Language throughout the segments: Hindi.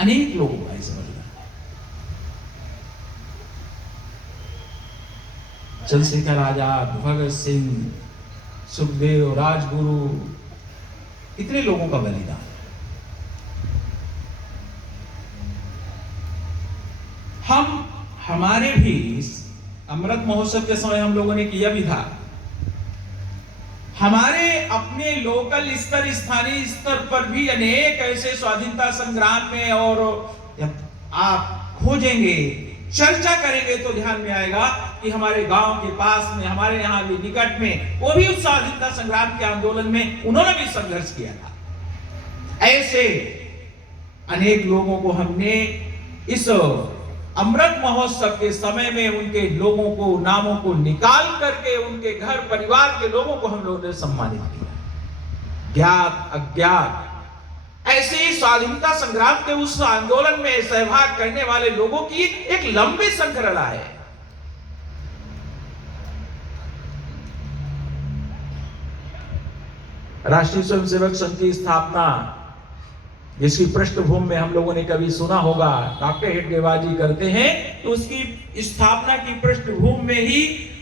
अनेक लोगों का ऐसा बलिदान। चंद्रशेखर आजाद, भगत सिंह, सुखदेव, राजगुरु, इतने लोगों का बलिदान। हमारे भी अमृत महोत्सव के समय हम लोगों ने किया भी था। हमारे अपने लोकल स्तर, स्थानीय स्तर पर भी अनेक ऐसे स्वाधीनता संग्राम में, और आप खोजेंगे, चर्चा करेंगे तो ध्यान में आएगा कि हमारे गांव के पास में, हमारे यहाँ भी निकट में, वो भी उस स्वाधीनता संग्राम के आंदोलन में उन्होंने भी संघर्ष किया था। ऐसे अनेक लोगों को हमने इस अमृत महोत्सव के समय में उनके लोगों को, नामों को निकाल करके उनके घर परिवार के लोगों को हम लोगों ने सम्मानित किया। ज्ञात अज्ञात ऐसे ही स्वाधीनता संग्राम के उस आंदोलन में सहभाग करने वाले लोगों की एक लंबी श्रृंखला है। राष्ट्रीय स्वयंसेवक संघ की स्थापना, जिसकी पृष्ठभूमि में हम लोगों ने कभी सुना होगा, डॉक्टर हेडगेवार जी करते हैं, तो उसकी स्थापना की पृष्ठभूमि में ही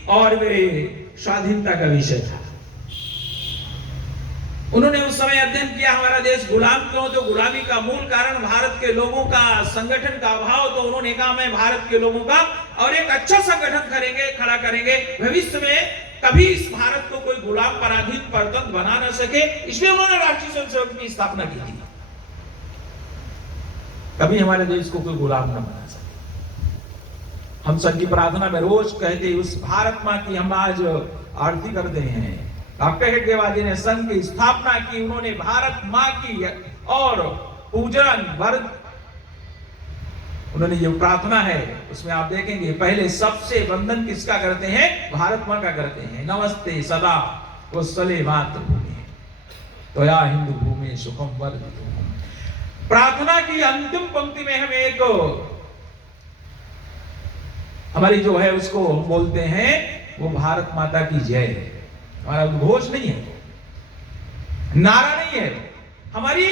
और वे स्वाधीनता का विषय था। उन्होंने उस समय अध्ययन किया हमारा देश गुलाम क्यों, तो गुलामी का मूल कारण भारत के लोगों का संगठन का अभाव। तो उन्होंने कहा मैं भारत के लोगों का और एक अच्छा संगठन करेंगे, खड़ा करेंगे, भविष्य में कभी इस भारत को कोई गुलाम पराधीन परतंत्र बना न सके, इसलिए उन्होंने राष्ट्रीय स्वयंसेवक की स्थापना की थी। कभी हमारे देश को कोई गुलाम न बना सके। हम संघ की प्रार्थना में रोज कहते उस भारत मां की हम आज आरती करते हैं। डॉक्टर हेडगेवार जी ने संघ की स्थापना की, उन्होंने भारत मां की और पूजन वर्ग, उन्होंने जो प्रार्थना है उसमें आप देखेंगे पहले सबसे वंदन किसका करते हैं, भारत मां का करते हैं। नमस्ते सदा कुशले मातृभूमि त्वया हिंदू भूमि सुखम वर्धितो। प्रार्थना की अंतिम पंक्ति में हम एक हमारी जो है उसको बोलते हैं, वो भारत माता की जय। हमारा उद्घोष नहीं है, नारा नहीं है, हमारी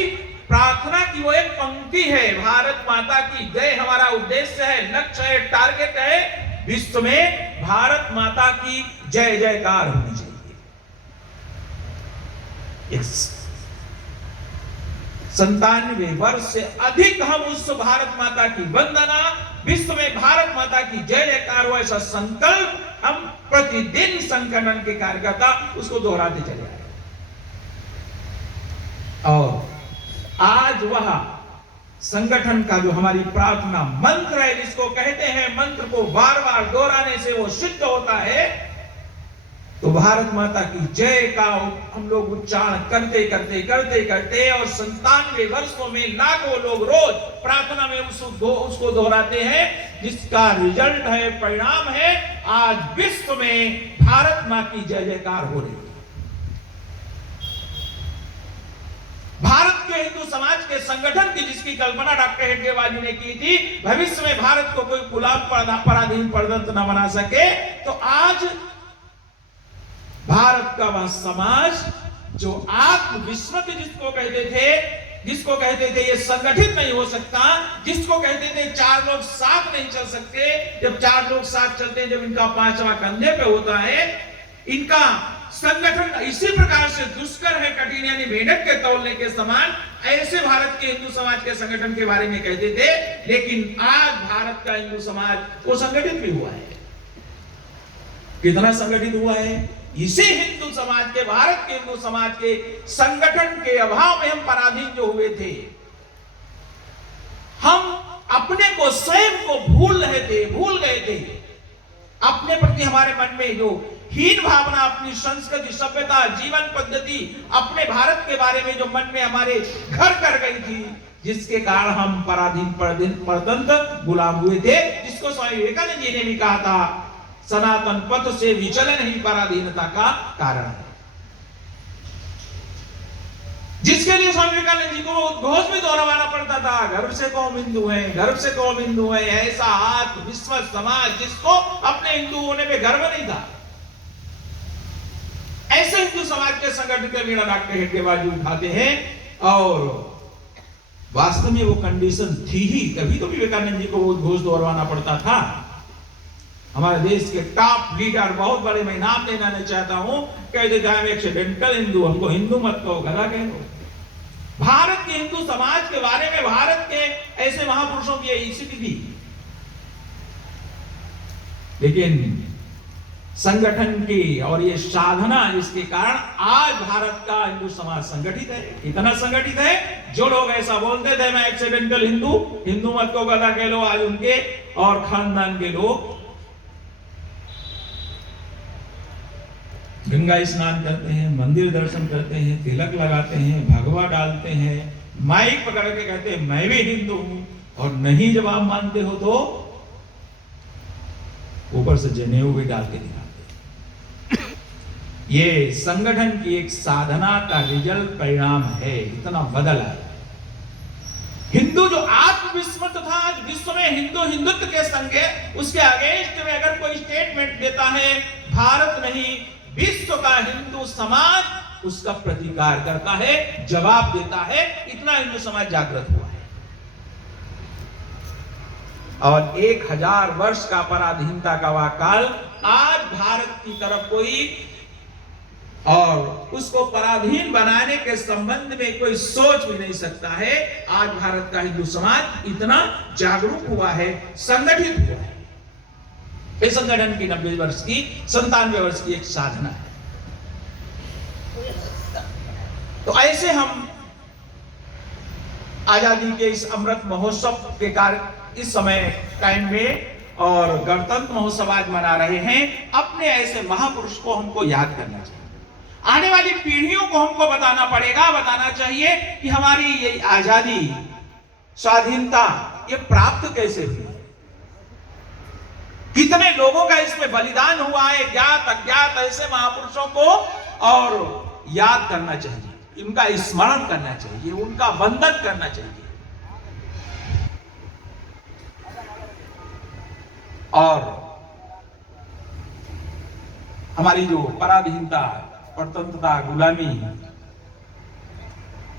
प्रार्थना की वो एक पंक्ति है, भारत माता की जय हमारा उद्देश्य है, लक्ष्य है, टारगेट है। विश्व में भारत माता की जय जयकार होनी चाहिए। 97 वर्ष से अधिक हम उस भारत माता की वंदना, विश्व में भारत माता की जय जयकार हो, ऐसा संकल्प हम प्रतिदिन संगठन के कार्यकर्ता उसको दोहराते चले आए। और आज वह संगठन का जो हमारी प्रार्थना मंत्र है, जिसको कहते हैं मंत्र को बार बार दोहराने से वो सिद्ध होता है, तो भारत माता की जय का हम लोग उच्चारण करते करते करते करते और 97 वर्षों में लाखों लोग रोज प्रार्थना में उसको दोहराते हैं, जिसका रिजल्ट है, परिणाम है, आज विश्व में भारत मां की जय जयकार हो रही है। भारत के हिंदू समाज के संगठन की जिसकी कल्पना डॉक्टर हेडगेवार जी ने की थी, भविष्य में भारत को कोई गुलाम पराधीन परतंत्र न बना सके, तो आज भारत का वह समाज जो आत्मविस्मृत जिसको कहते थे ये संगठित नहीं हो सकता, जिसको कहते थे 4 लोग साथ नहीं चल सकते, जब 4 लोग साथ चलते हैं, जब इनका 5वां कंधे पे होता है, इनका संगठन इसी प्रकार से दुष्कर है, कठिन यानी मेढक के तौलने के समान, ऐसे भारत के हिंदू समाज के संगठन के बारे में कहते थे। लेकिन आज भारत का हिंदू समाज वो संगठित भी हुआ है। कितना संगठित हुआ है? इसी हिंदू समाज के, भारत के हिंदू समाज के संगठन के अभाव में हम पराधीन जो हुए थे, हम अपने को, स्वयं को भूल गए थे। अपने प्रति हमारे मन में जो हीन भावना, अपनी संस्कृति, सभ्यता, जीवन पद्धति, अपने भारत के बारे में जो मन में हमारे घर कर गई थी, जिसके कारण हम पराधीन परतंत्र गुलाम हुए थे, जिसको स्वामी विवेकानंद जी ने भी कहा था, सनातन पथ से विचलन ही पराधीनता का कारण है। जिसके लिए स्वामी विवेकानंद जी को उद्घोष भी दोहराना पड़ता था, गर्भ से कौम हिंदू है, गर्भ से कौम हिंदू है, ऐसा आत्मविश्वास समाज जिसको अपने हिंदू होने पे गर्व नहीं था, ऐसे हिंदू समाज के संगठन के वीणा डॉक्टर हेडगेवार जी उठाते हैं और वास्तव में वो कंडीशन थी ही, तभी तो विवेकानंद जी को वो घोष दोहराना पड़ता था। हमारे देश के टॉप लीडर बहुत बड़े, मैं नाम लेना नहीं चाहता हूं, कहते थे हम एक्सीडेंटल हिंदू, हमको हिंदू मत कहो, गधा कह दो। भारत के हिंदू समाज के बारे में भारत के ऐसे महापुरुषों की स्थिति थी। लेकिन संगठन की और ये साधना, इसके कारण आज भारत का हिंदू समाज संगठित है। इतना संगठित है, जो लोग ऐसा बोलते थे मैं एक्सीडेंटल हिंदू, हिंदू मत को गधा कह लो, आज उनके और खानदान के लोग गंगा स्नान करते हैं, मंदिर दर्शन करते हैं, तिलक लगाते हैं, भगवा डालते हैं, माइक पकड़ के कहते हैं मैं भी हिंदू हूं, और नहीं जब आप मानते हो तो ऊपर से जनेऊ भी डाल के दिखाते। ये संगठन की एक साधना का रिजल्ट, परिणाम है। इतना बदला है। हिंदू जो आत्मविस्मृत था, आज विश्व में हिंदू हिंदुत्व के संग है, उसके अगेंस्ट में अगर कोई स्टेटमेंट देता है, भारत नहीं विश्व का हिंदू समाज उसका प्रतिकार करता है, जवाब देता है। इतना हिंदू समाज जागृत हुआ है। और 1000 वर्ष का पराधीनता का वह काल, आज भारत की तरफ कोई और उसको पराधीन बनाने के संबंध में कोई सोच भी नहीं सकता है। आज भारत का हिंदू समाज इतना जागरूक हुआ है, संगठित हुआ है। इस संगठन की 90 वर्ष की 97 वर्ष की एक साधना है। तो ऐसे हम आजादी के इस अमृत महोत्सव के कार्य इस समय टाइम में और गणतंत्र महोत्सव आज मना रहे हैं। अपने ऐसे महापुरुष को हमको याद करना चाहिए। आने वाली पीढ़ियों को हमको बताना चाहिए कि हमारी ये आजादी, स्वाधीनता ये प्राप्त कैसे हुई, कितने लोगों का इसमें बलिदान हुआ है, ज्ञात अज्ञात ऐसे महापुरुषों को और याद करना चाहिए, उनका स्मरण करना चाहिए, उनका वंदन करना चाहिए। और हमारी जो पराधीनता, परतंत्रता, गुलामी,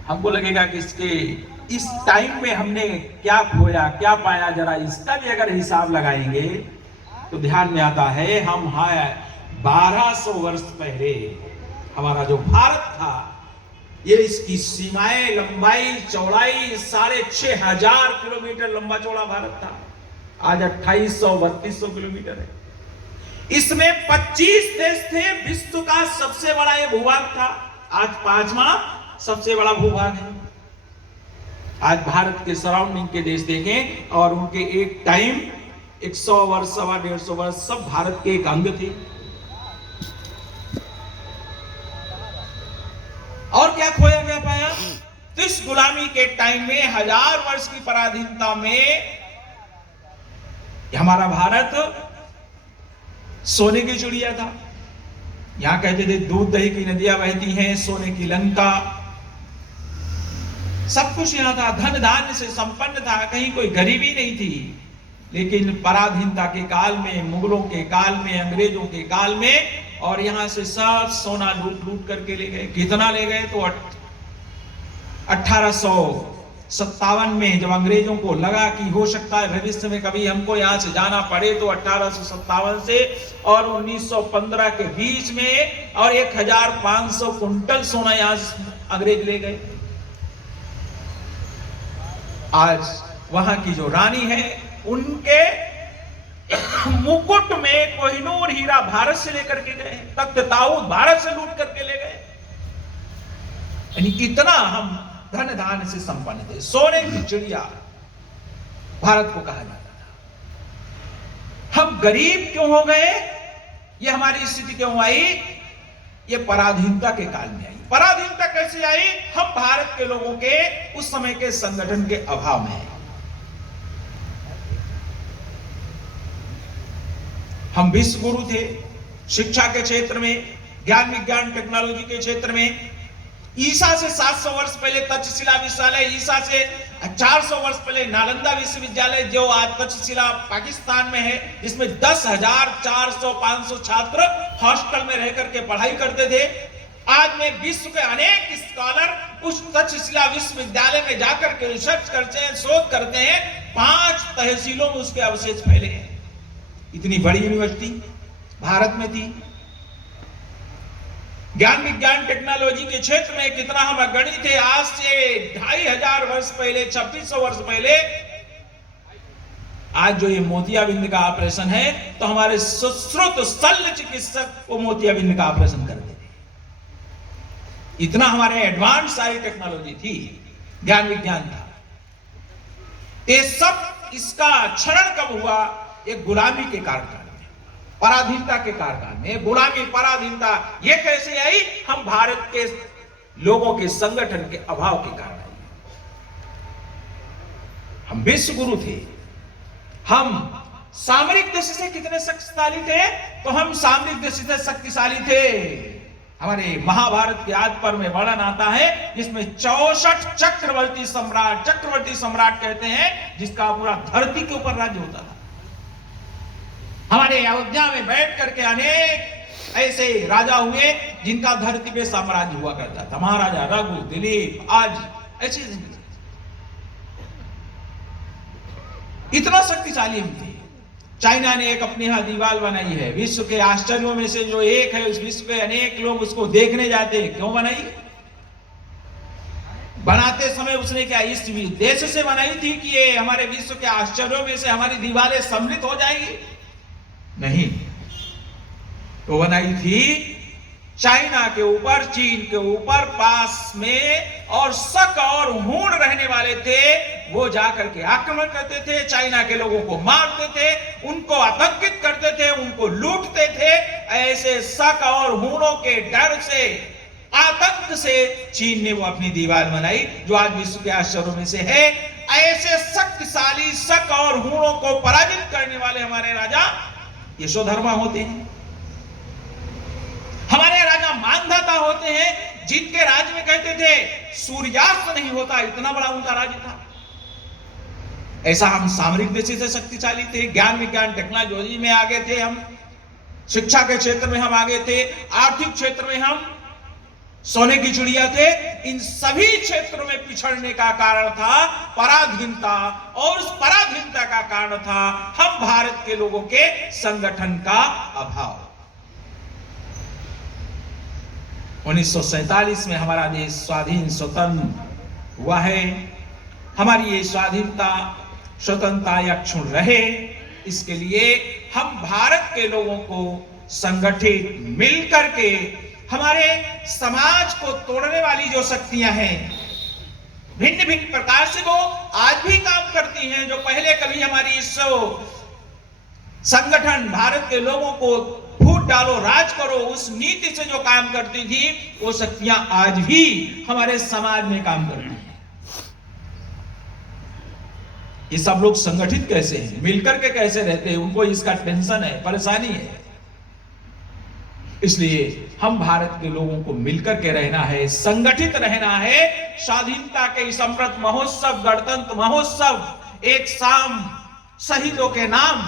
हमको लगेगा कि इसके इस टाइम में हमने क्या खोया, क्या पाया, जरा इसका भी अगर हिसाब लगाएंगे तो ध्यान में आता है हम 1200 वर्ष पहले हमारा जो भारत था, ये इसकी सीमाएं, लंबाई, चौड़ाई 6500 किलोमीटर लंबा चौड़ा भारत था। आज 2800-3200 किलोमीटर है। इसमें 25 देश थे। विश्व का सबसे बड़ा ये भूभाग था, आज 5वां सबसे बड़ा भूभाग है। आज भारत के सराउंडिंग के देश देखें और उनके एक टाइम 100 वर्ष, 150 वर्ष सब भारत के एक अंग थे। और क्या खोया गया पाया? तो इस गुलामी के टाइम में 1000 वर्ष की पराधीनता में हमारा भारत सोने की चिड़िया था। यहां कहते थे दूध दही की नदियां बहती हैं, सोने की लंका, सब कुछ यहां था, धन धान्य से संपन्न था, कहीं कोई गरीबी नहीं थी। लेकिन पराधीनता के काल में, मुगलों के काल में, अंग्रेजों के काल में, और यहां से सब सोना लूट लूट करके ले गए। कितना ले गए? तो 1857 में जब अंग्रेजों को लगा कि हो सकता है भविष्य में कभी हमको यहां से जाना पड़े, तो 1857 से और 1915 के बीच में और 1500 कुंटल सोना यहां से अंग्रेज ले गए। आज वहां की जो रानी है, उनके मुकुट में कोहिनूर हीरा भारत से लेकर के गए, तख्त ताऊद भारत से लूट करके ले गए। यानी कितना हम धन धान्य से संपन्न थे, सोने की चिड़िया भारत को कहा जाता था। हम गरीब क्यों हो गए? ये हमारी स्थिति क्यों आई? ये पराधीनता के काल में आई। पराधीनता कैसे आई? हम भारत के लोगों के उस समय के संगठन के अभाव में है। हम विश्व गुरु थे शिक्षा के क्षेत्र में, ज्ञान विज्ञान टेक्नोलॉजी के क्षेत्र में। ईसा से 700 वर्ष पहले तक्षशिला विश्वविद्यालय, ईसा से 400 वर्ष पहले नालंदा विश्वविद्यालय, जो आज तक्षशिला पाकिस्तान में है, जिसमें 10,000, 400, 500 छात्र हॉस्टल में रह करके पढ़ाई करते थे। आज में विश्व के अनेक स्कॉलर उस तक्षशिला विश्वविद्यालय में जाकर के रिसर्च करते हैं, शोध करते हैं। 5 तहसीलों में उसके अवशेष फैले हैं। इतनी बड़ी यूनिवर्सिटी भारत में थी। ज्ञान विज्ञान टेक्नोलॉजी के क्षेत्र में कितना हम अग्रणी थे। आज से 2500 वर्ष पहले, 2600 वर्ष पहले, आज जो ये मोतियाबिंद का ऑपरेशन है, तो हमारे सुश्रुत शल्य चिकित्सक वो मोतियाबिंद का ऑपरेशन करते थे। इतना हमारे एडवांस सारी टेक्नोलॉजी थी, ज्ञान विज्ञान था। ये सब इसका क्षरण कब हुआ? एक गुलामी के कारण, पराधीनता के कारण में। गुलामी, पराधीनता ये कैसे आई? हम भारत के लोगों के संगठन के अभाव के कारण आई। हम विश्व गुरु थे, हम सामरिक दृष्टि से कितने शक्तिशाली थे? तो हम सामरिक दृष्टि से शक्तिशाली थे। हमारे महाभारत के आदि पर्व में वर्णन आता है, जिसमें 64 चक्रवर्ती सम्राट कहते हैं, जिसका पूरा धरती के ऊपर राज्य होता था। हमारे अयोध्या में बैठ करके अनेक ऐसे राजा हुए जिनका धरती पे साम्राज्य हुआ करता था। महाराजा रघु, दिलीप, आज ऐसे इतना शक्तिशाली हम थे। चाइना ने एक अपनी यहां दीवार बनाई है, विश्व के आश्चर्यों में से जो एक है। उस विश्व के अनेक लोग उसको देखने जाते हैं। क्यों बनाई? बनाते समय उसने क्या इस उद्देश्य से बनाई थी कि ये हमारे विश्व के आश्चर्यों में से हमारी दीवारें सम्मिलित हो जाएंगी? नहीं, तो बनाई थी चाइना के ऊपर, चीन के ऊपर, पास में और शक और हूण रहने वाले थे, वो जाकर के आक्रमण करते थे, चाइना के लोगों को मारते थे, उनको आतंकित करते थे, उनको लूटते थे। ऐसे शक और हूणों के डर से, आतंक से चीन ने वो अपनी दीवार बनाई, जो आज विश्व के आश्चर्यों में से है। ऐसे शक्तिशाली शक और हूणों को पराजित करने वाले हमारे राजा यशोधर्मा होते हैं। हमारे राजा मानधाता होते हैं, जिनके राज्य में कहते थे सूर्यास्त नहीं होता, इतना बड़ा उनका राज्य था। ऐसा हम सामरिक दृष्टि से शक्तिशाली थे, ज्ञान विज्ञान टेक्नोलॉजी में आगे थे, हम शिक्षा के क्षेत्र में हम आगे थे, आर्थिक क्षेत्र में हम सोने की चिड़िया थे। इन सभी क्षेत्रों में पिछड़ने का कारण था पराधीनता, और उस पराधीनता का कारण था हम भारत के लोगों के संगठन का अभाव। 1947 में हमारा देश स्वाधीन स्वतंत्र हुआ है। हमारी ये स्वाधीनता स्वतंत्रता अक्षुण्ण रहे, इसके लिए हम भारत के लोगों को संगठित मिलकर के हमारे समाज को तोड़ने वाली जो शक्तियां हैं, भिन्न भिन्न प्रकार से, वो आज भी काम करती हैं। जो पहले कभी हमारी इस संगठन भारत के लोगों को फूट डालो, राज करो, उस नीति से जो काम करती थी, वो शक्तियां आज भी हमारे समाज में काम कर रही हैं। ये सब लोग संगठित कैसे हैं, मिलकर के कैसे रहते हैं, उनको इसका टेंशन है, परेशानी है। इसलिए हम भारत के लोगों को मिलकर के रहना है, संगठित रहना है। स्वाधीनता के इस अमृत महोत्सव, गणतंत्र महोत्सव, एक शाम शहीदों के नाम,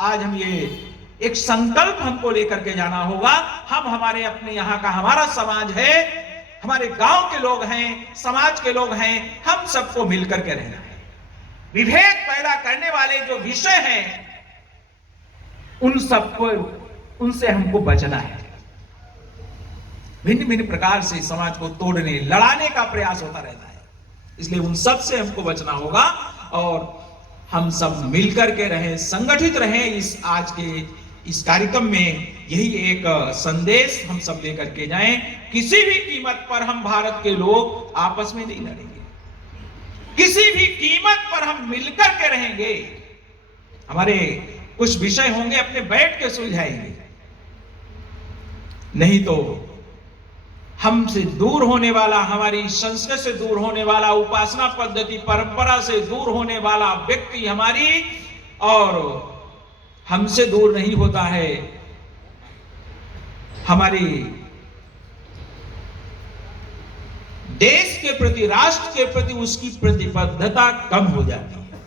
आज हम ये एक संकल्प हमको लेकर के जाना होगा। हम हमारे अपने यहाँ का हमारा समाज है, हमारे गांव के लोग हैं, समाज के लोग हैं, हम सबको मिलकर के रहना है। विभेद पैदा करने वाले जो विषय हैं, उन सबको, उनसे हमको बचना है। भिन्न भिन्न प्रकार से समाज को तोड़ने, लड़ाने का प्रयास होता रहता है, इसलिए उन सब से हमको बचना होगा। और हम सब मिलकर के रहें, संगठित रहें। इस आज के इस कार्यक्रम में यही एक संदेश हम सब लेकर के जाएं। किसी भी कीमत पर हम भारत के लोग आपस में नहीं लड़ेंगे, किसी भी कीमत पर हम मिलकर के रहेंगे। हमारे कुछ विषय होंगे अपने बैठ के सुलझाएंगे, नहीं तो हमसे दूर होने वाला, हमारी संस्कृति से दूर होने वाला, उपासना पद्धति परंपरा से दूर होने वाला व्यक्ति हमारी और हमसे दूर नहीं होता है, हमारी देश के प्रति, राष्ट्र के प्रति उसकी प्रतिबद्धता कम हो जाती है।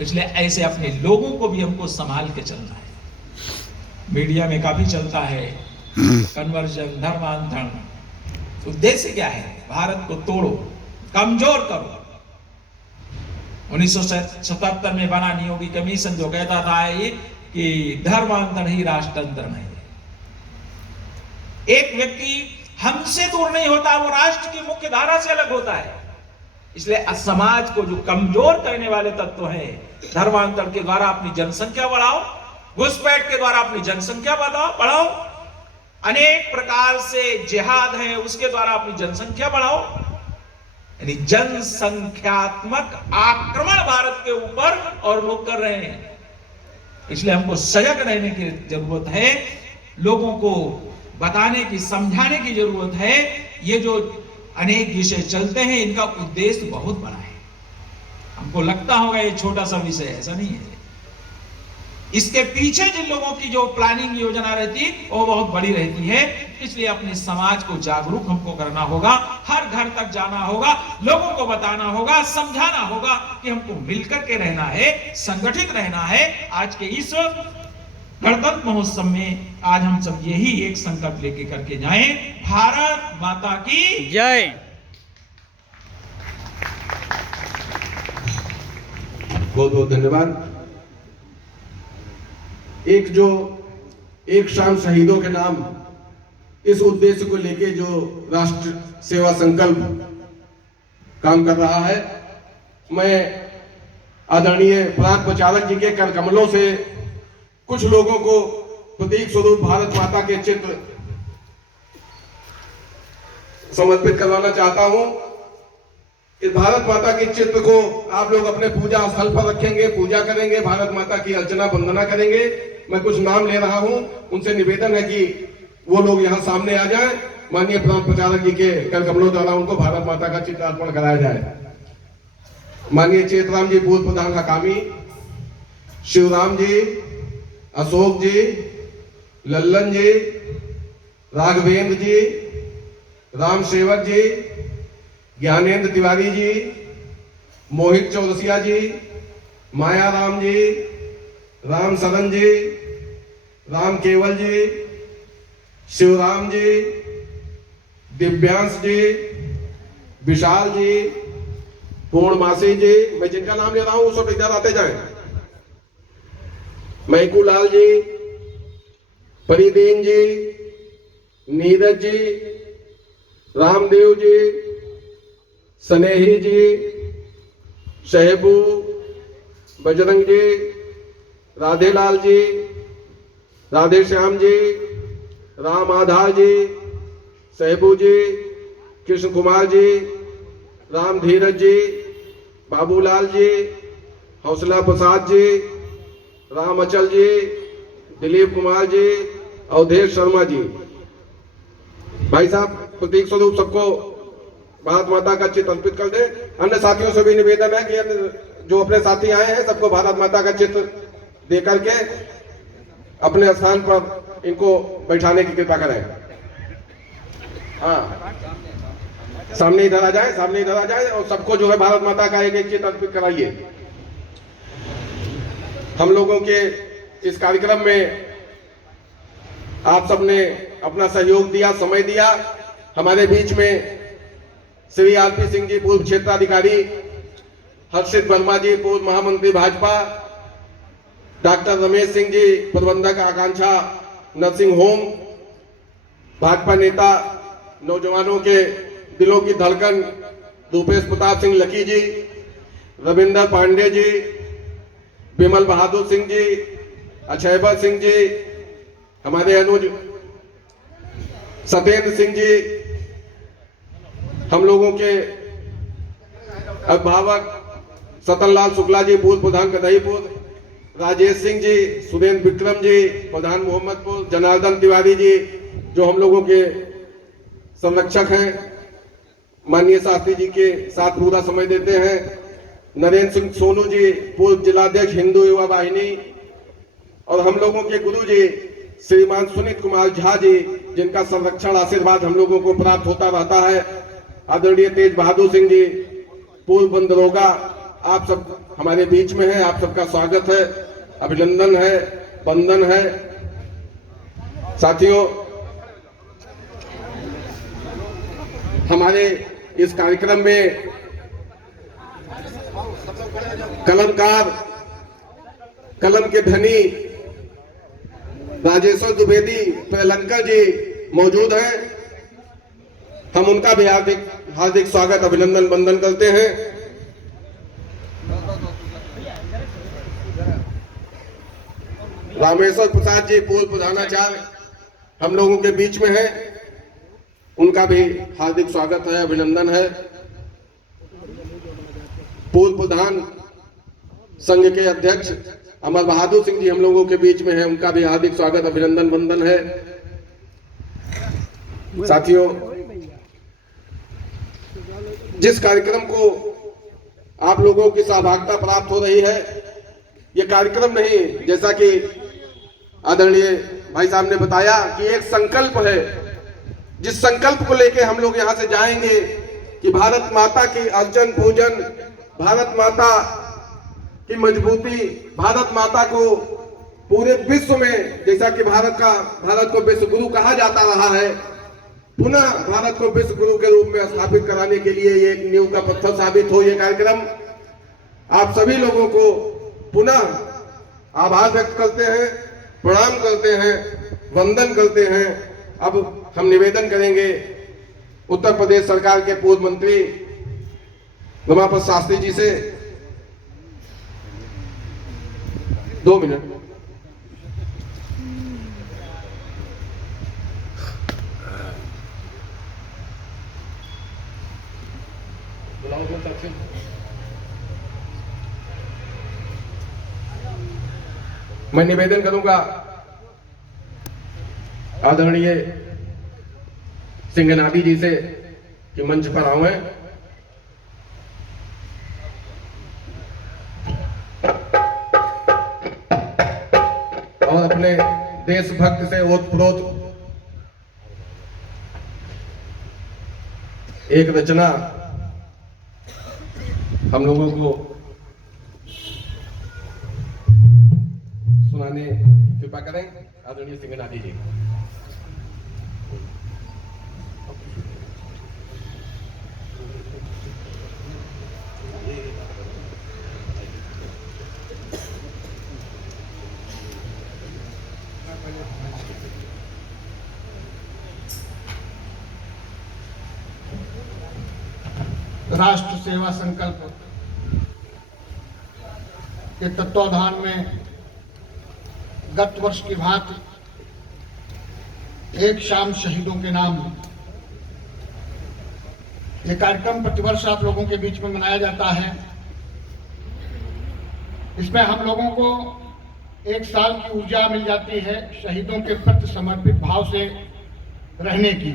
इसलिए ऐसे अपने लोगों को भी हमको संभाल के चलना है। मीडिया में काफी चलता है कन्वर्जन, धर्मांतरण, उद्देश्य क्या है? भारत को तोड़ो, कमजोर करो। 1977 में बना नियोगी कमीशन जो कहता था ये कि धर्मांतरण ही राष्ट्रांतरण है। एक व्यक्ति हमसे दूर नहीं होता, वो राष्ट्र की मुख्य धारा से अलग होता है। इसलिए समाज को जो कमजोर करने वाले तत्व हैं, धर्मांतरण के द्वारा अपनी जनसंख्या बढ़ाओ, घुसपैठ के द्वारा अपनी जनसंख्या बढ़ाओ, अनेक प्रकार से जिहाद है उसके द्वारा अपनी जनसंख्या बढ़ाओ, यानी जनसंख्यात्मक आक्रमण भारत के ऊपर और लोग कर रहे हैं। इसलिए हमको सजग रहने की जरूरत है, लोगों को बताने की, समझाने की जरूरत है। ये जो अनेक विषय चलते हैं इनका उद्देश्य बहुत बड़ा है। हमको लगता होगा ये छोटा सा विषय है, ऐसा नहीं है। इसके पीछे जिन लोगों की जो प्लानिंग योजना रहती है वो बहुत बड़ी रहती है। इसलिए अपने समाज को जागरूक हमको करना होगा, हर घर तक जाना होगा, लोगों को बताना होगा, समझाना होगा कि हमको मिलकर के रहना है, संगठित रहना है। आज के इस गणतंत्र महोत्सव में आज हम सब यही एक संकल्प लेके करके जाएं, भारत माता की जय। बहुत बहुत धन्यवाद। एक शाम शहीदों के नाम, इस उद्देश्य को लेके जो राष्ट्र सेवा संकल्प काम कर रहा है, मैं आदरणीय प्राण प्रचारक जी के कर कमलों से कुछ लोगों को प्रतीक स्वरूप भारत माता के चित्र समर्पित करवाना चाहता हूं। इस भारत माता के चित्र को आप लोग अपने पूजा स्थल पर रखेंगे, पूजा करेंगे, भारत माता की अर्चना वंदना करेंगे। मैं कुछ नाम ले रहा हूं, उनसे निवेदन है कि वो लोग यहां सामने आ जाएं। माननीय प्राण प्रचारक जी के कर कमलों द्वारा उनको भारत माता का चित्र अर्पण कराया जाए। माननीय चेतराम जी पूर्व प्रधान हकामी, शिवराम जी, अशोक जी, लल्लन जी, राघवेंद्र जी, राम सेवक जी, ज्ञानेंद्र तिवारी जी, मोहित चौरसिया जी, मायाराम जी, राम सरन जी, राम केवल जी, शिवराम जी, दिव्यांश जी, विशाल जी, पूर्णमासी जी। मैं जिनका नाम ले रहा हूं वो सब इधर आते जाएं। मैकूलाल जी, फरीदीन जी, नीरज जी, रामदेव जी, स्नेही जी, शहबू, बजरंग जी, राधेलाल जी, राधे श्याम जी, राम आधार जी, शहबू जी, कृष्ण कुमार जी, राम धीरज जी, बाबूलाल जी, हौसला प्रसाद जी, राम अचल जी, दिलीप कुमार जी, अवधेश शर्मा जी। भाई साहब प्रतीक स्वरूप सबको भारत माता का चित्र अर्पित कर दे। अन्य साथियों से भी निवेदन है कि जो अपने साथी आए हैं सबको भारत माता का चित्र दे करके अपने स्थान पर इनको बैठाने की कृपा करें। हाँ, सामने इधर आ जाए, सामने इधर आ जाए और सबको जो है भारत माता का एक एक चित्र अर्पित कराइए। हम लोगों के इस कार्यक्रम में आप सबने अपना सहयोग दिया, समय दिया। हमारे बीच में श्री आरपी सिंह जी पूर्व क्षेत्राधिकारी, हर्षित वर्मा जी पूर्व महामंत्री भाजपा, डॉक्टर रमेश सिंह जी प्रबंधक आकांक्षा नर्सिंग होम, भाजपा नेता नौजवानों के दिलों की धड़कन रूपेश प्रताप सिंह लकी जी, रविंदर पांडे जी, विमल बहादुर सिंह जी, अक्षयबर सिंह जी, हमारे अनुज सत्येंद्र सिंह जी, हम लोगों के अभिभावक सतनलाल शुक्ला जी पूर्व प्रधान कदईपुर, राजेश सिंह जी, सुरेंद्र विक्रम जी प्रधान मोहम्मदपुर, जनार्दन तिवारी जी जो हम लोगों के संरक्षक हैं, माननीय शास्त्री जी के साथ पूरा समय देते हैं, नरेंद्र सिंह सोनू जी पूर्व जिलाध्यक्ष हिंदू युवा वाहिनी, और हम लोगों के गुरु जी श्रीमान सुनीत कुमार झा जी जिनका संरक्षण आशीर्वाद हम लोगों को प्राप्त होता रहता है, आदरणीय तेज बहादुर सिंह जी पूर्व बंदरोगा, आप सब हमारे बीच में हैं। आप सबका स्वागत है, अभिनंदन है, वंदन है। साथियों हमारे इस कार्यक्रम में कलमकार, कलम के धनी राजेश्वर द्विवेदी प्रेलंका जी मौजूद हैं। हम उनका भी हार्दिक हार्दिक स्वागत अभिनंदन वंदन करते हैं। रामेश्वर प्रसाद जी पूर्व प्रधानाचार्य हम लोगों के बीच में है, उनका भी हार्दिक स्वागत है, अभिनंदन है। पूर्व प्रधान संघ के अध्यक्ष अमर बहादुर सिंह जी हम लोगों के बीच में है, उनका भी हार्दिक स्वागत अभिनंदन वंदन है। साथियों, जिस कार्यक्रम को आप लोगों की सहभागिता प्राप्त हो रही है, ये कार्यक्रम नहीं, जैसा कि आदरणीय भाई साहब ने बताया कि एक संकल्प है, जिस संकल्प को लेके हम लोग यहाँ से जाएंगे कि भारत माता की अर्चन पूजन, भारत माता की मजबूती, भारत माता को पूरे विश्व में, जैसा कि भारत को विश्व गुरु कहा जाता रहा है, पुनः भारत को विश्व गुरु के रूप में स्थापित कराने के लिए ये एक नींव का पत्थर साबित हो। ये कार्यक्रम आप सभी लोगों को पुनः आभार व्यक्त करते हैं, प्रणाम करते हैं, वंदन करते हैं। अब हम निवेदन करेंगे उत्तर प्रदेश सरकार के पूर्व मंत्री रमापत शास्त्री जी से 2 मिनट। मैं निवेदन करूंगा आदरणीय सिंगनादी जी से कि मंच पर आए। और अपने देशभक्त से ओतप्रोत एक रचना हम लोगों को सुनाने कृपा करें आदरणीय सिंगनादी जी। राष्ट्र सेवा संकल्प के तत्वाधान में गत वर्ष की भांति एक शाम शहीदों के नाम ये कार्यक्रम प्रतिवर्ष आप लोगों के बीच में मनाया जाता है। इसमें हम लोगों को 1 साल की ऊर्जा मिल जाती है शहीदों के प्रति समर्पित भाव से रहने की।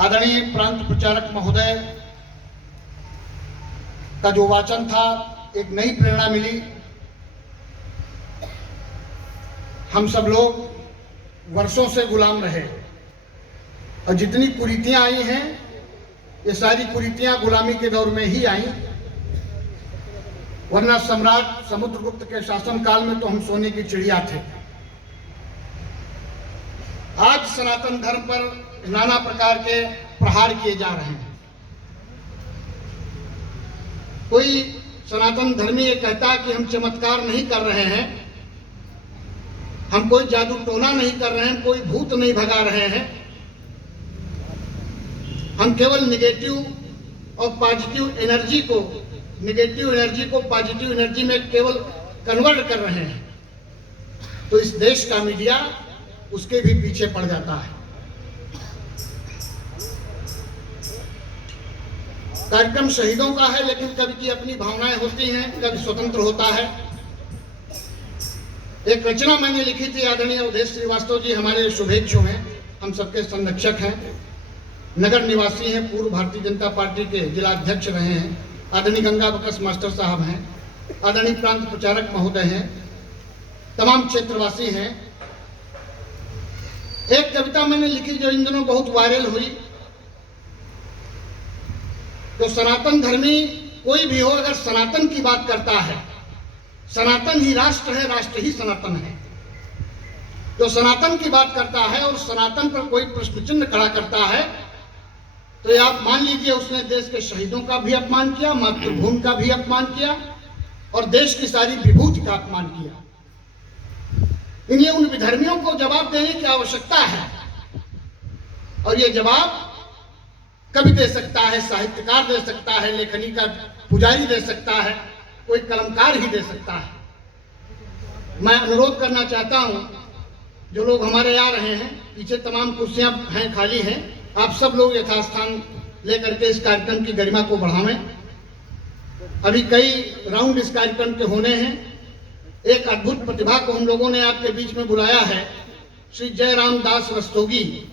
आदरणीय प्रांत प्रचारक महोदय का जो वाचन था, एक नई प्रेरणा मिली। हम सब लोग वर्षों से गुलाम रहे और जितनी कुरीतियां आई हैं, ये सारी कुरीतियां गुलामी के दौर में ही आई, वरना सम्राट समुद्रगुप्त के शासनकाल में तो हम सोने की चिड़िया थे। आज सनातन धर्म पर नाना प्रकार के प्रहार किए जा रहे हैं। कोई सनातन धर्मी ये कहता है कि हम चमत्कार नहीं कर रहे हैं, हम कोई जादू टोना नहीं कर रहे हैं, कोई भूत नहीं भगा रहे हैं, हम केवल निगेटिव और पॉजिटिव एनर्जी को पॉजिटिव एनर्जी में केवल कन्वर्ट कर रहे हैं। तो इस देश का मीडिया उसके भी पीछे पड़ जाता है। कार्यक्रम शहीदों का है, लेकिन कवि की अपनी भावनाएं होती हैं, कवि स्वतंत्र होता है। एक रचना मैंने लिखी थी, आदरणीय अवधेश श्रीवास्तव जी हमारे शुभेच्छु हैं, हम सबके संरक्षक हैं, नगर निवासी हैं, पूर्व भारतीय जनता पार्टी के जिला अध्यक्ष रहे हैं, आदरणीय गंगा बकस मास्टर साहब हैं, आदरणीय प्रांत प्रचारक महोदय हैं, तमाम क्षेत्रवासी हैं। एक कविता मैंने लिखी जो इन दिनों बहुत वायरल हुई। तो सनातन धर्मी कोई भी हो, अगर सनातन की बात करता है, सनातन ही राष्ट्र है, राष्ट्र ही सनातन है। जो सनातन की बात करता है और सनातन पर कोई प्रश्न चिन्ह खड़ा करता है, तो ये आप मान लीजिए उसने देश के शहीदों का भी अपमान किया, मातृभूमि का भी अपमान किया और देश की सारी विभूति का अपमान किया। इन्हें उन विधर्मियों को जवाब देने की आवश्यकता है और ये जवाब कवि दे सकता है, साहित्यकार दे सकता है, लेखनी का पुजारी दे सकता है, कोई कलमकार ही दे सकता है। मैं अनुरोध करना चाहता हूं, जो लोग हमारे आ रहे हैं, पीछे तमाम कुर्सियां हैं, खाली हैं, आप सब लोग यथास्थान लेकर के इस कार्यक्रम की गरिमा को बढ़ावें। अभी कई राउंड इस कार्यक्रम के होने हैं। एक अद्भुत प्रतिभा को हम लोगों ने आपके बीच में बुलाया है, श्री जयराम दास रस्तोगी।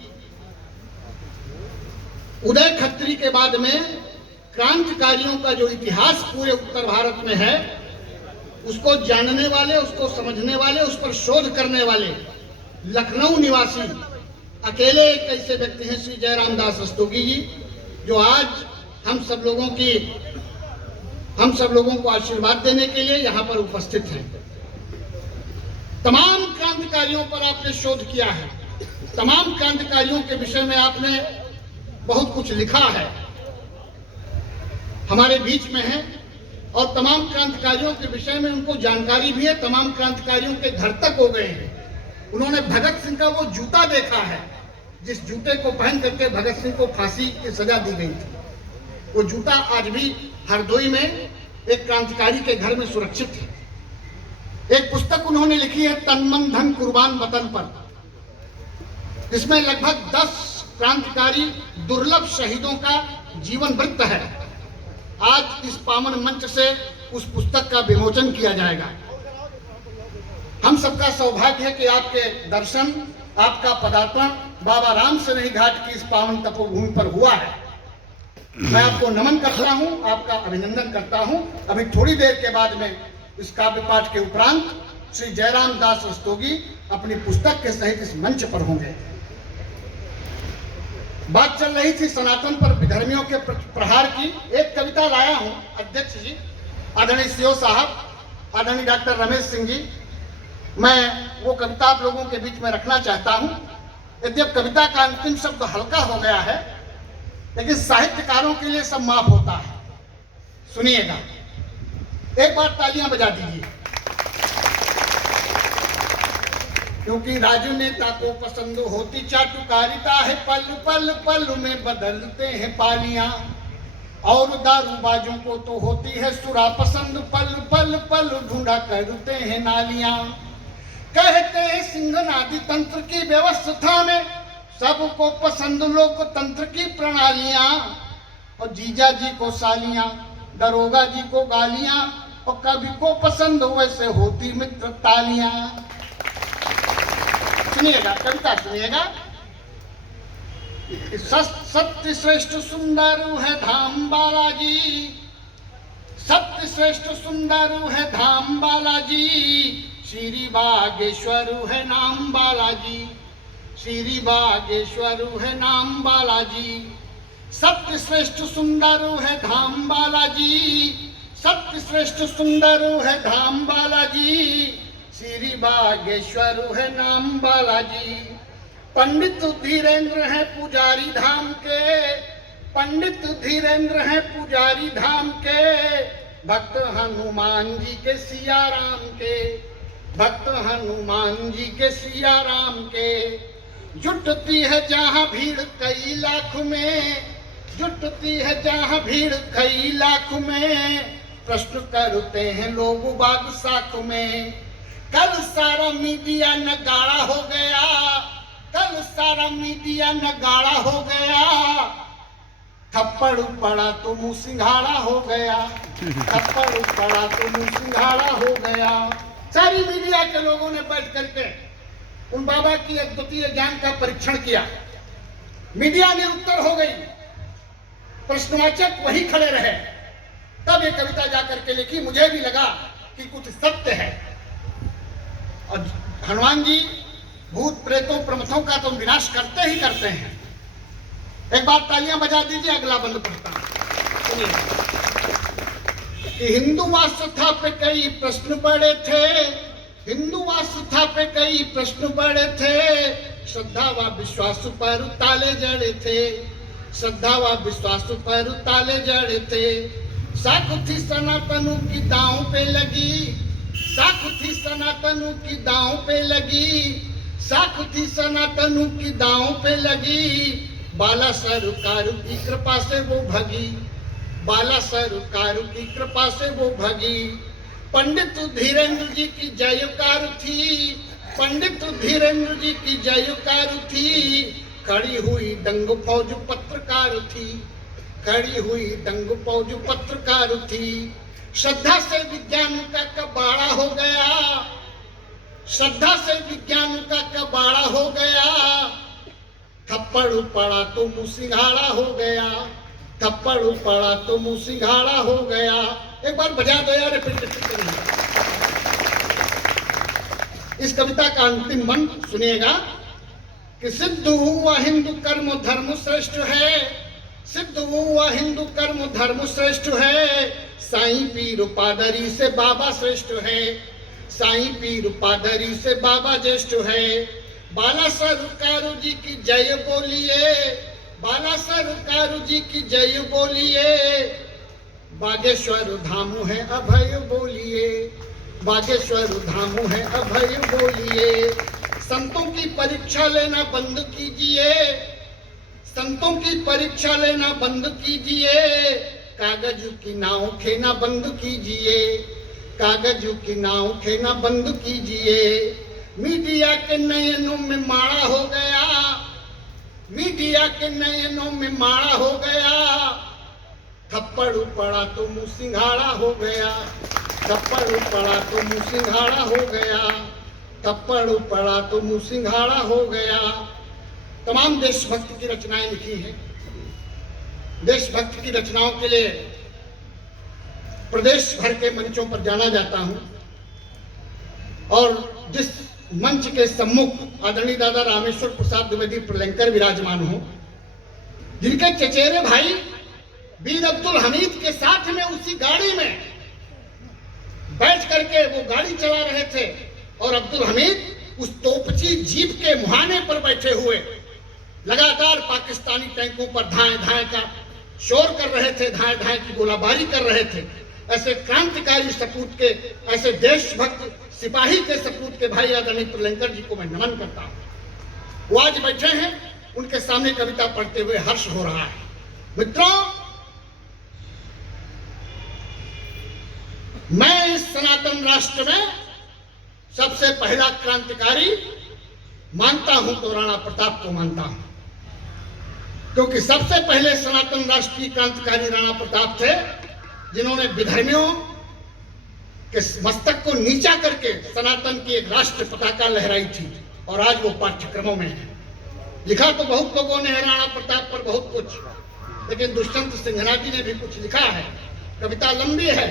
उदय खत्री के बाद में क्रांतिकारियों का जो इतिहास पूरे उत्तर भारत में है, उसको जानने वाले, उसको समझने वाले, उस पर शोध करने वाले लखनऊ निवासी अकेले एक ऐसे व्यक्ति हैं, श्री जयराम दास रस्तोगी जी, जो आज हम सब लोगों को आशीर्वाद देने के लिए यहाँ पर उपस्थित हैं। तमाम क्रांतिकारियों पर आपने शोध किया है, तमाम क्रांतिकारियों के विषय में आपने बहुत कुछ लिखा है, हमारे बीच में है, और तमाम क्रांतिकारियों के विषय में उनको जानकारी भी है। तमाम क्रांतिकारियों के घर तक हो गए हैं। उन्होंने भगत सिंह का वो जूता देखा है, जिस जूते को पहन करके भगत सिंह को फांसी की सजा दी गई थी। वो जूता आज भी हरदोई में एक क्रांतिकारी के घर में सुरक्षित है। एक पुस्तक उन्होंने लिखी है, तन मन धन कुर्बान वतन पर, जिसमें लगभग 10 क्रांतिकारी दुर्लभ शहीदों का जीवन वृत्त है। आज इस पावन मंच से उस पुस्तक का विमोचन किया जाएगा। हम सबका सौभाग्य है कि आपके दर्शन, आपका पदार्पण बाबा राम से नहीं घाट की इस पावन तपोभूमि पर हुआ है। मैं आपको नमन करता हूं, आपका अभिनंदन करता हूं। अभी थोड़ी देर के बाद में इस काव्य पाठ के उपरांत श्री जयराम दास रस्तोगी अपनी पुस्तक के सहित इस मंच पर होंगे। बात चल रही थी सनातन पर विधर्मियों के प्रहार की। एक कविता लाया हूं अध्यक्ष जी, आदरणीय सीओ साहब, आदरणीय डॉक्टर रमेश सिंह जी। मैं वो कविता आप लोगों के बीच में रखना चाहता हूं। यद्यप कविता का अंतिम शब्द हल्का हो गया है, लेकिन साहित्यकारों के लिए सब माफ होता है। सुनिएगा, एक बार तालियां बजा दीजिए, क्योंकि राजू नेता को पसंद होती चाटुकारिता है। पल पल पल में बदलते हैं पालियां, और दारूबाजों को तो होती है सुरा पसंद। पल पल पल ढूंढा करते हैं नालियां। कहते हैं सिंहनादी तंत्र की व्यवस्था में सबको पसंद लोकतंत्र की प्रणालियां। और जीजा जी को सालियां, दरोगा जी को गालियां, और कभी को पसंद वैसे होती मित्र तालियां। सुनिएगा, कविता सुनिएगा। सत्य श्रेष्ठ सुंदर है धाम बालाजी, सत्य श्रेष्ठ सुंदर है धाम बालाजी। श्री बागेश्वर है नाम बालाजी, श्री बागेश्वर है नाम बालाजी। सत्य श्रेष्ठ सुंदर है धाम बालाजी, सत्य श्रेष्ठ सुंदर है धाम बालाजी। श्री बागेश्वर है नाम बालाजी। पंडित धीरेन्द्र है पुजारी धाम के, पंडित धीरेन्द्र है पुजारी धाम के। भक्त हनुमान जी के सिया राम के, भक्त हनुमान जी के सिया राम के। जुटती है जहां भीड़ कई लाख में, जुटती है जहां भीड़ कई लाख में। प्रश्न करते हैं लोग बाग साख में। कल सारा मीडिया नगाड़ा हो गया, कल सारा मीडिया नगाड़ा हो गया। थप्पड़ पड़ा तो मुंह सिंघाड़ा हो गया, थप्पड़ पड़ा तो मुंह सिंघाड़ा हो गया। सारी मीडिया के लोगों ने बैठ करके उन बाबा की अद्वितीय ज्ञान का परीक्षण किया। मीडिया निरुत्तर हो गई, प्रश्नवाचक वही खड़े रहे। तब ये कविता जाकर के लिखी। मुझे भी लगा कि कुछ सत्य है। और हनुमान जी भूत प्रेतों प्रमथों का तो विनाश करते ही करते हैं। एक बार तालियां बजा दीजिए, अगला बंद पड़ता है। हिंदू आस्था पे कई प्रश्न बड़े थे, हिंदू आस्था पे कई प्रश्न बड़े थे। श्रद्धा व विश्वास पर ताले जड़े थे, श्रद्धा व विश्वास पर ताले जड़े थे। साख थी सनातनों की दांव पे लगी, साख थी सनातनों की दांव पे लगी, साख थी सनातनों की दांव पे लगी। बाला सरकार की कृपा से वो भगी, बाला सरकार की कृपा से वो भगी। पंडित धीरेन्द्र जी की जयकार थी, पंडित धीरेन्द्र जी की जयकार थी। खड़ी हुई दंग फौज पत्रकार थी, खड़ी हुई दंग फौज पत्रकार थी। श्रद्धा से विज्ञान का कबाड़ा हो गया, श्रद्धा से विज्ञान का कबाड़ा हो गया। थप्पड़ पड़ा तो मुंह सिंघाड़ा हो गया, थप्पड़ पड़ा तो मुंह सिंघाड़ा हो गया। एक बार बजा दो यार, इस कविता का अंतिम मंत्र सुनिएगा कि सिद्ध हुआ हिंदू कर्म धर्म श्रेष्ठ है, सिद्ध हुआ हिंदू कर्म धर्म श्रेष्ठ है। साईं पीर पादरी से बाबा श्रेष्ठ है, साईं पीर पादरी से बाबा ज्येष्ठ है। बाला सरकार जी की जय बोलिए, बाला सरकार जी की जय बोलिए। बागेश्वर धामू है अभय बोलिए, बागेश्वर धामू है अभय बोलिए। संतों की परीक्षा लेना बंद कीजिए, संतों की परीक्षा लेना बंद कीजिए। कागज की नाव खेना बंद कीजिए, कागज की नाव खेना बंद कीजिए। मीडिया के नयनों में माड़ा हो गया, मीडिया के नयनों में माड़ा हो गया। थप्पड़ पड़ा तो मुंह सिंघाड़ा हो गया, थप्पड़ पड़ा तो मुंह सिंघाड़ा हो गया, थप्पड़ पड़ा तो मुंह सिंघाड़ा हो गया। तमाम देशभक्त की रचनाएं लिखी हैं। देशभक्त की रचनाओं के लिए प्रदेश भर के मंचों पर जाना जाता हूं और जिस मंच के सम्मुख आदरणीय दादा रामेश्वर प्रसाद द्विवेदी प्रलंकर विराजमान हो, जिनके चचेरे भाई वीर अब्दुल हमीद के साथ में उसी गाड़ी में बैठ करके वो गाड़ी चला रहे थे और अब्दुल हमीद उस तोपची जीप के मुहाने पर बैठे हुए लगातार पाकिस्तानी टैंकों पर धाए धाए का शोर कर रहे थे, धाए धाए की गोलाबारी कर रहे थे। ऐसे क्रांतिकारी सपूत के, ऐसे देशभक्त सिपाही के सपूत के भाई आदरणीय प्रलंकर जी को मैं नमन करता हूं। वो आज बैठे हैं, उनके सामने कविता पढ़ते हुए हर्ष हो रहा है। मित्रों, मैं इस सनातन राष्ट्र में सबसे पहला क्रांतिकारी मानता हूं तो राणा प्रताप को मानता हूं, क्योंकि सबसे पहले सनातन राष्ट्र की क्रांतिकारी राणा प्रताप थे, जिन्होंने विधर्मियों के मस्तक को नीचा करके सनातन की एक राष्ट्र पताका लहराई थी और आज वो पाठ्यक्रमों में है। लिखा तो बहुत लोगों ने है राणा प्रताप पर बहुत कुछ, लेकिन दुष्यंत सिंघना जी ने भी कुछ लिखा है। कविता लंबी है,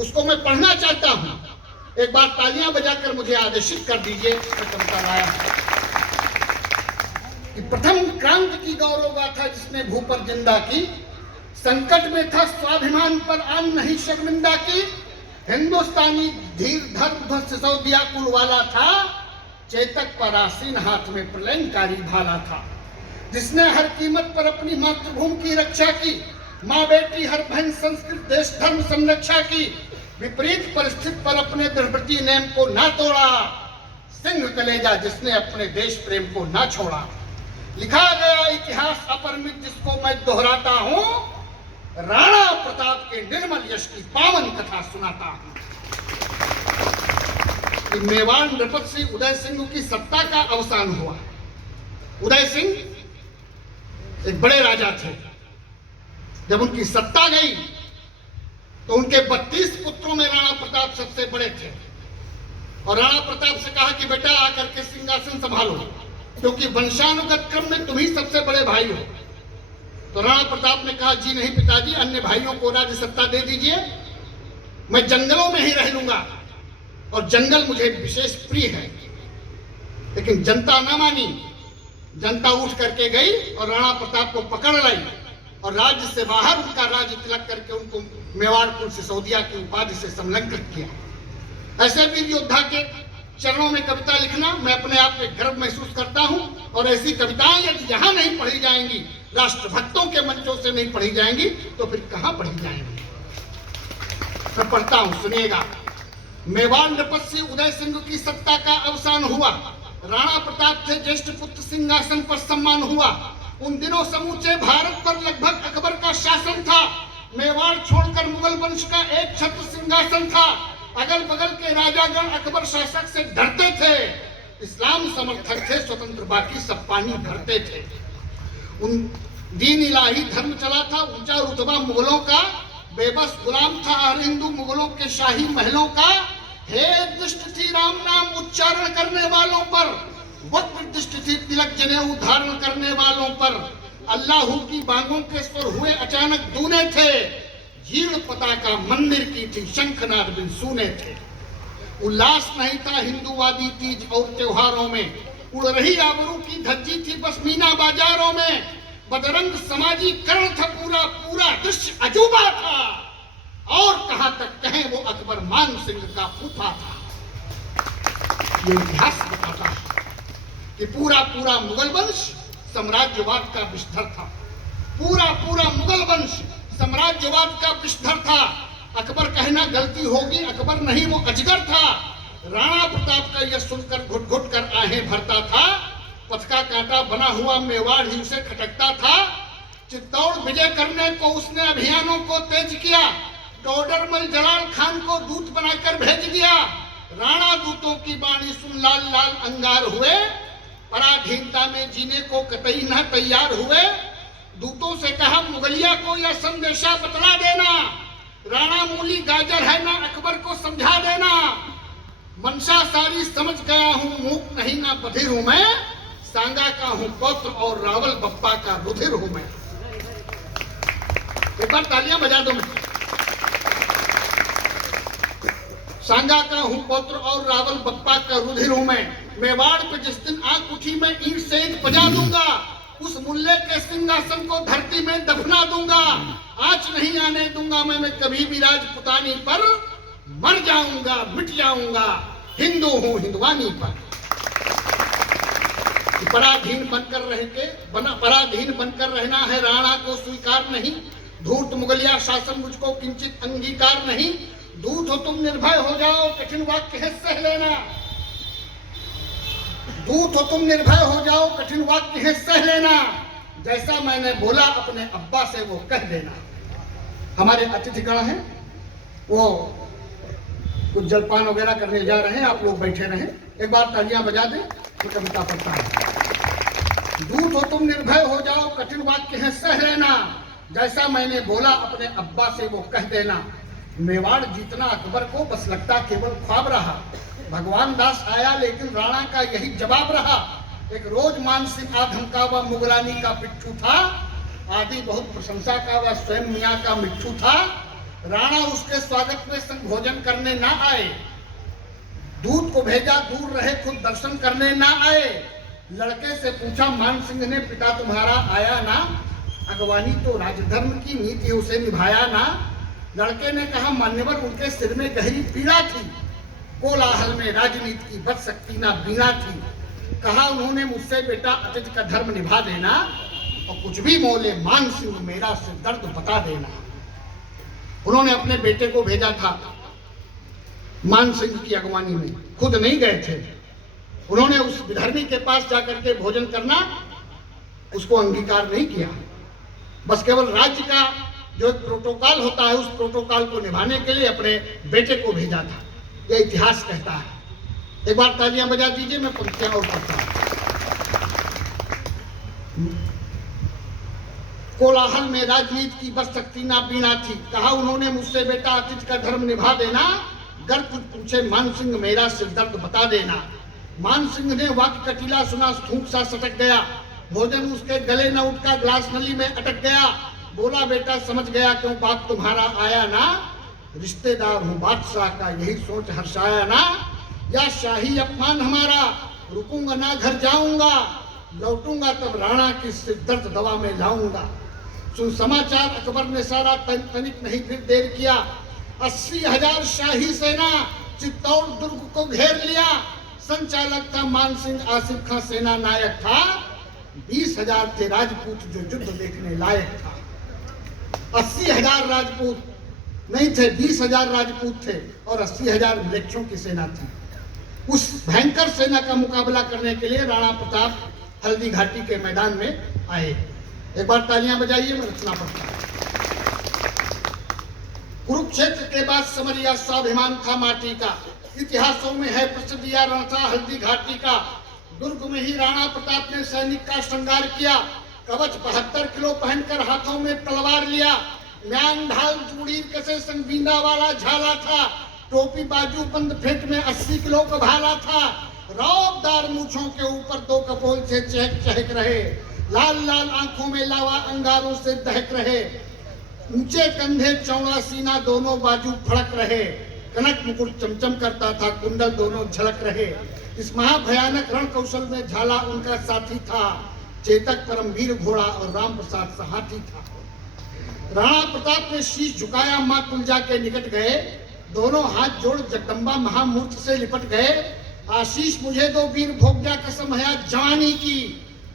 उसको मैं पढ़ना चाहता हूं। एक बार तालियां बजाकर मुझे आदेशित कर दीजिए। मैं कविता लाया कि प्रथम क्रांति की गौरव गाथा जिसने भू पर जिंदा की, संकट में था स्वाभिमान पर आन नहीं शर्मिंदा की। हिंदुस्तानी धीर धर्म सिसोदिया कुल वाला था, चेतक पर आसीन हाथ में प्रलयंकारी भाला था। जिसने हर कीमत पर अपनी मातृभूमि की रक्षा की, माँ बेटी हर बहन संस्कृत देश धर्म संरक्षा की। विपरीत परिस्थिति पर अपने दृढ़व्रती नेम को ना तोड़ा, सिंह कलेजा जिसने अपने देश प्रेम को ना छोड़ा। लिखा गया इतिहास अपरिमित जिसको मैं दोहराता हूं, राणा प्रताप के निर्मल यश की पावन कथा सुनाता हूं। मेवाड़ नृपत से उदय सिंह की सत्ता का अवसान हुआ। उदय सिंह एक बड़े राजा थे। जब उनकी सत्ता गई तो उनके 32 पुत्रों में राणा प्रताप सबसे बड़े थे और राणा प्रताप से कहा कि बेटा आकर के सिंहासन संभालो, क्योंकि वंशानुगत क्रम में तुम ही सबसे बड़े भाई हो। तो राणा प्रताप ने कहा, जी नहीं पिताजी, अन्य भाइयों को राज्य सत्ता दे दीजिए, मैं जंगलों में ही रह लूंगा और जंगल मुझे विशेष प्रिय है। लेकिन जनता ना मानी। जनता उठ करके गई और राणा प्रताप को पकड़ लाई और राज्य से बाहर उनका राज्य तिलक करके उनको मेवाड़पुर सिसोदिया की उपाधि से संलग्नित किया। ऐसे वीर योद्धा के चरणों में कविता लिखना मैं अपने आप में गर्व महसूस करता हूं और ऐसी कविताएं यदि यहाँ नहीं पढ़ी जाएंगी राष्ट्रभक्तों के मंचों से नहीं पढ़ी जाएंगी तो फिर कहां पढ़ी जाएंगी? मैं पढ़ता हूं, सुनिएगा। मेवाड़ नृपस्य उदय सिंह की सत्ता का अवसान हुआ। राणा प्रताप थे ज्येष्ठ पुत्र, सिंहासन पर सम्मान हुआ। उन दिनों समूचे भारत पर लगभग अकबर का शासन था। मेवाड़ छोड़कर मुगल वंश का एक छत्र सिंहासन था। अगल बगल के राजागण अकबर शासक से डरते थे। इस्लाम समर्थक थे, स्वतंत्र बाकी सब पानी भरते थे। उन दीन इलाही धर्म चला था, ऊंचा रुतबा मुगलों का, बेबस गुलाम था हर हिंदू मुगलों के शाही महलों का। हे दृष्टि थी राम नाम उच्चारण करने वालों पर, वक्र दृष्टि थी तिलक जनेऊ धारण करने वालों पर। अल्लाह की बांगों के स्वर हुए अचानक दूने थे। जीर्ण पताका मंदिर की थी, शंखनाद बिन सूने थे। उल्लास नहीं था हिंदूवादी तीज और त्योहारों में, उड़ रही आबरू की धज्जी थी बस मीना बाजारों में। बदरंग समाजीकरण था पूरा, पूरा दृश्य अजूबा था। और कहां तक कहें वो अकबर मान सिंह का फूफा था। ये इतिहास बताता है कि पूरा पूरा मुगल वंश साम्राज्यवाद का विस्तार था। पूरा पूरा मुगल वंश साम्राज्यवाद का विस्तार था। अकबर कहना गलती होगी, अकबर नहीं वो अजगर था। राणा प्रताप का यह सुनकर घुट घुट कर आहें भरता था। पथ का कांटा बना हुआ मेवाड़ ही उसे खटकता था। चित्तौड़ विजय करने को उसने अभियानों को तेज किया। टोडरमल जलाल खान को दूत बनाकर भेज दिया। राणा दूतों की बाणी सुन लाल लाल अंगार हुए। पराधीनता में जीने को कतई न तैयार हुए। दूतों से कहा मुगलिया को यह संदेशा बतला देना, राणा मूली गाजर है ना, अकबर को समझा देना। मनसा सारी समझ गया हूं, मूक नहीं ना बधिर हूं मैं। सांगा का हूं पौत्र और रावल बप्पा का रुधिर हूं मैं। एक बार तालियां बजा दो। सांगा का हूं पौत्र और रावल बप्पा का रुधिर हूं मैं। मेवाड़ पे जिस दिन आंख उठी मैं ईंट से ईंट बजा दूंगा। उस मुल्ले के सिंहासन को धरती में दफना दूंगा। आंच नहीं आने दूंगा मैं कभी भी राजपुतानी पर। मर जाऊंगा मिट जाऊंगा हिंदू हूं हिंदवानी पर। पराधीन बनकर रहना है राणा को स्वीकार नहीं। धूर्त मुगलिया शासन मुझको किंचित अंगीकार नहीं। दूत हो तुम निर्भय हो जाओ, कठिन वाक्य है सह लेना। दूत हो तुम निर्भय हो जाओ, कठिन वाक्य है सह लेना। जैसा मैंने बोला अपने अब्बा से वो कह देना। हमारे अतिथिगण हैं, वो कुछ जलपान वगैरह करने जा रहे हैं, आप लोग बैठे रहें। एक बार तालियां बजा दें तो कविता पढ़ता है। दूत हो तुम निर्भय हो जाओ, कठिन वाक्य है सह लेना। जैसा मैंने बोला अपने अब्बा से वो कह देना। मेवाड़ जीतना अकबर को बस लगता केवल ख्वाब रहा। भगवान दास आया लेकिन राणा का यही जवाब रहा। एक रोज मान सिंह आधम का वह मुगलानी का पिट्ठू था। आदि बहुत प्रशंसा का वह स्वयं मियाँ का मिट्ठू था। राणा उसके स्वागत में संग भोजन करने ना आए। दूत को भेजा दूर रहे, खुद दर्शन करने ना आए। लड़के से पूछा मान सिंह ने, पिता तुम्हारा आया ना? अगवानी तो राजधर्म की नीति उसे निभाया ना? लड़के ने कहा मान्यवर उनके सिर में गहरी पीड़ा थी। कोलाहल में राजनीति की बच सकती ना बीना थी। कहा उन्होंने मुझसे बेटा अतिथि का धर्म निभा देना और कुछ भी मोले मान सिंह मेरा सिर दर्द बता देना। उन्होंने अपने बेटे को भेजा था मान सिंह की अगवानी में, खुद नहीं गए थे। उन्होंने उस विधर्मी के पास जाकर के भोजन करना उसको अंगीकार नहीं किया। बस केवल राज्य का जो एक प्रोटोकॉल होता है उस प्रोटोकॉल को निभाने के लिए अपने बेटे को भेजा था। यह इतिहास कहता है। एक बार तालियां बजा दीजिए, मैं पंक्तियां और पढ़ता हूं। कोलाहल में राजनीति की बस शक्ति ना बीना थी। कहा उन्होंने मुझसे बेटा अतिथि का धर्म निभा देना। गर कुछ पूछे मान सिंह मेरा सिर दर्द बता देना। मान सिंह ने वाक्य कटीला सुना, थूक सा सटक गया। भोजन उसके गले न उठा, ग्लास नली में अटक गया। बोला बेटा समझ गया क्यों बाप तुम्हारा आया ना। रिश्तेदार हूँ बादशाह का यही सोच हर्षाया ना। या शाही अपमान हमारा, रुकूंगा ना घर जाऊंगा। लौटूंगा तब राणा की सिर दर्द दवा में लाऊंगा। सुन समाचार अकबर ने सारा तनिक नहीं फिर देर किया। 80,000 शाही सेना चित्तौड़ दुर्ग को घेर लिया। संचालक था मान सिंह, आसिफ खां सेना नायक था। 20,000 थे राजपूत जो युद्ध देखने लायक था। 80,000 राजपूत नहीं थे, 20,000 राजपूत थे और 80,000 म्लेच्छों की सेना थी। उस भयंकर सेना का मुकाबला करने के लिए राणा प्रताप हल्दी घाटी के मैदान में आए। एक बार तालियां बजाइए, मैं रचना पढ़ता हूं। कुरुक्षेत्र के बाद समरिया स्वाभिमान था माटी का, इतिहासों में है प्रसिद्ध यह रण था हल्दी घाटी का। दुर्ग में ही राणा प्रताप ने सैनिक का श्रृंगार किया, कवच 72 किलो पहनकर हाथों में तलवार लिया, म्यांग ढाल चूड़ीर कसे संग बींदा वाला झाला था, टोपी बाजू बंद फेंट में 80 किलो का भाला था, रौबदार मूछों के ऊपर 2 कपोल से चहक चहक रहे, लाल लाल आंखों में लावा अंगारों से दहक रहे, ऊंचे कंधे चौड़ा सीना दोनों बाजू फड़क रहे, कनक मुकुट चमचम करता था, कुंडल दोनों झलक रहे। इस महाभयानक रण कौशल में झाला उनका साथी था, चेतक परमवीर घोड़ा और राम प्रसाद सहाती था। राणा प्रताप ने शीश झुकाया, मां तुलजा के निकट गए, दोनों हाथ जोड़ जगदम्बा महामूर्ति से लिपट गए। आशीष मुझे दो वीर भोग्या कसम है जवानी की,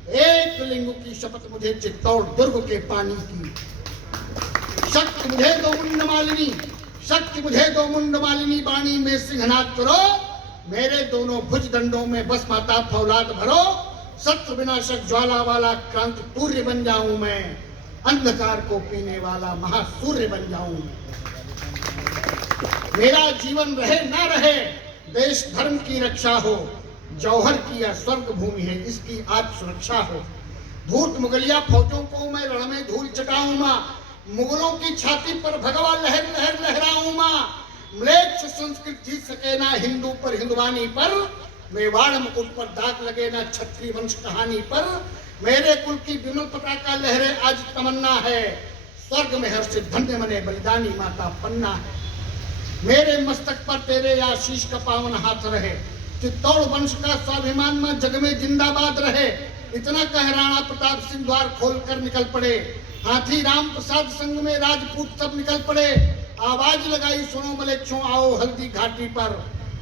एक लिंग की शपथ मुझे चित्तौड़ दुर्ग के पानी की। शक्ति मुझे दो मुंड मालिनी, शक्ति मुझे दो मुंड मालिनी, बाणी में सिंहनाद करो, मेरे दोनों भुज दंडों में बस माता फौलाद भरो, शत्रु विनाशक ज्वाला वाला क्रांति तूर्य बन जाऊं मैं, अंधकार को पीने वाला महासूर्य बन जाऊं मैं। मेरा जीवन रहे ना रहे, देश धर्म की रक्षा हो, जौहर की यह स्वर्ग भूमि है, इसकी आज सुरक्षा हो। धूर्त मुगलिया फौजों को मैं रण में धूल चटाऊं मां, मुगलों की छाती पर भगवा लहर लहर लहराऊं मां, म्लेच्छ संस्कृत जीत सके ना हिंदू पर हिंदवानी पर, मेवाड़ मुकुट पर दाग लगे ना क्षत्रिय वंश कहानी पर, मेरे कुल की विमल पताका लहरे आज तमन्ना है, स्वर्ग में हर्षित धन्य मने बलिदानी माता पन्ना है। मेरे मस्तक पर तेरे आशीष का पावन हाथ रहे, चित्तौड़ वंश का स्वाभिमान में जग में जिंदाबाद रहे। इतना कह राणा प्रताप सिंह द्वार खोलकर निकल पड़े, हाथी राम प्रसाद संग में राजपूत सब निकल पड़े। आवाज लगाई सुनो मलेच्छों आओ हल्दी घाटी पर,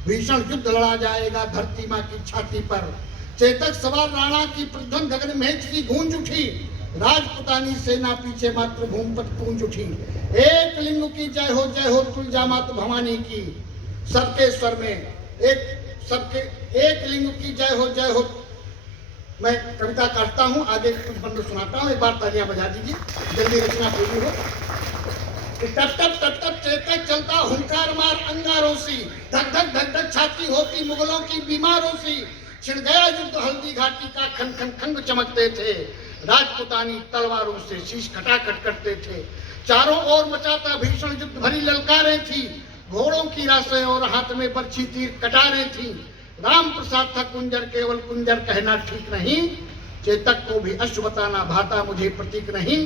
भीषण युद्ध लड़ा जाएगा धरती माँ की छाती पर। चेतक सवार राणा की प्रध्वन गगन में सी गूंज उठी, राजपुतानी सेना पीछे मात्र भूमपत पूंज उठी। एक लिंग की जय हो तुलजा मात भवानी की, सबके स्वर में सबके एक लिंग की जय हो। मैं कविता काटता हूँ, आगे कुछ बंद सुनाता हूँ, एक बार तालियां बजा दीजिए, जल्दी रचना पूरी हो। टप टप टप टप चेतक चलता हुंकार मार अंगारों सी, धक धक धक धक छाती होती मुगलों की बीमारों सी। छिड़ गया युद्ध हल्दी घाटी का, खन खन खंग चमकते थे, राजपुतानी तलवारों से शीश खटाखट करते थे। चारों ओर मचाता भीषण युद्ध भरी ललकारें थी, घोड़ों की रासें और हाथ में बरछी तीर कटारें थी। राम प्रसाद था कुंजर, केवल कुंजर कहना ठीक नहीं, चेतक को भी अश्व बताना भाता मुझे प्रतीक नहीं।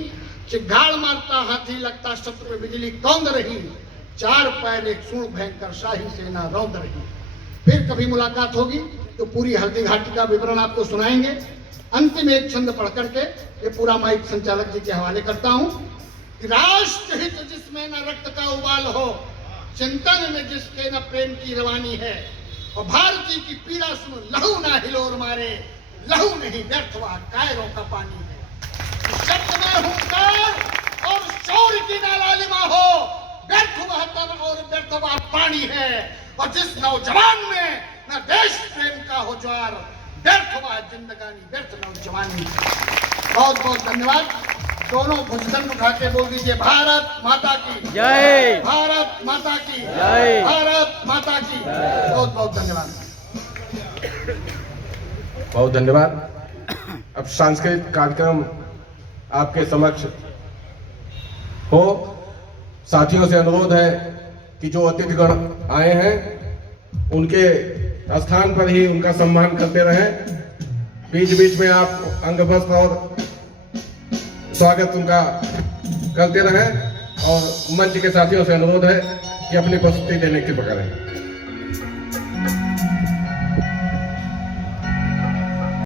चिघाड़ मारता हाथी लगता शत्रु में बिजली कौंद रही, चार पैर एक सूंड भयंकर शाही सेना रौंद रही। फिर कभी मुलाकात होगी तो पूरी हल्दी घाटी का विवरण आपको सुनाएंगे। अंतिम एक छंद पढ़ करके ये पूरा माइक संचालक जी के हवाले करता हूँ। राष्ट्र हित जिसमें न रक्त का उबाल हो, चिंतन में जिसके न प्रेम की रवानी है, और भारती की पीड़ा सुन लहू ना हिलोर मारे, लहू नहीं व्यर्थ हुआ कायरों का पानी है। शब्द में हुंकार और शौर्य की ना लालिमा हो, व्यर्थ हुआ तन और व्यर्थ हुआ पानी है। और जिस नौजवान में न देश प्रेम का हो ज्वार, व्यर्थ हुआ जिंदगानी व्यर्थ नौजवानी। बहुत बहुत धन्यवाद। दोनों भुजदंड उठा के बोल दीजिए भारत माता की जय, भारत माता की जय, भारत माता की। बहुत बहुत धन्यवाद। बहुत धन्यवाद। अब सांस्कृतिक कार्यक्रम आपके समक्ष हो। साथियों से अनुरोध है कि जो अतिथिगण आए हैं उनके स्थान पर ही उनका सम्मान करते रहें। बीच बीच में आप अंगवस्त्र और स्वागत उनका करते रहें, और मंच के साथियों से अनुरोध है कि अपनी प्रस्तुति देने की कृपा करें।